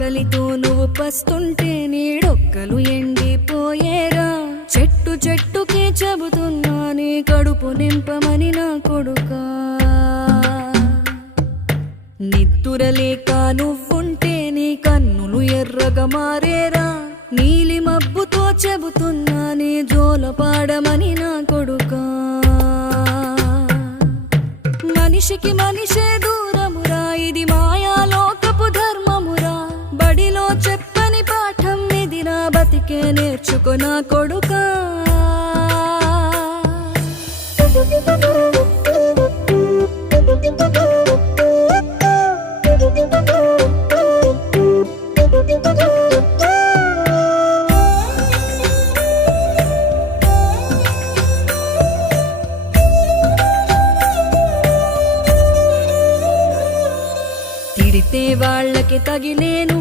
ఆకలితో నువ్వు పస్తుంటే నీడొక్కలు ఎండిపోయేరా. చెట్టు చెట్టుకే చెబుతున్నా నీ కడుపు నింపమని నా కొడుకా. నిద్దురలేక నువ్వుంటే నీ కన్నులు ఎర్రగా మారేరా. నీలి మబ్బుతో చెబుతున్నా నీ జోల పాడమని నా కొడుకా. మనిషికి మనిషే దూరమురా, ఇది మాయాలోకపు ధర్మమురా. బడిలో చెప్పని పాఠం ఇదిరా, బతికే నేర్చుకో నా కొడుకా. తిడితే వాళ్ళకి తగిలేను,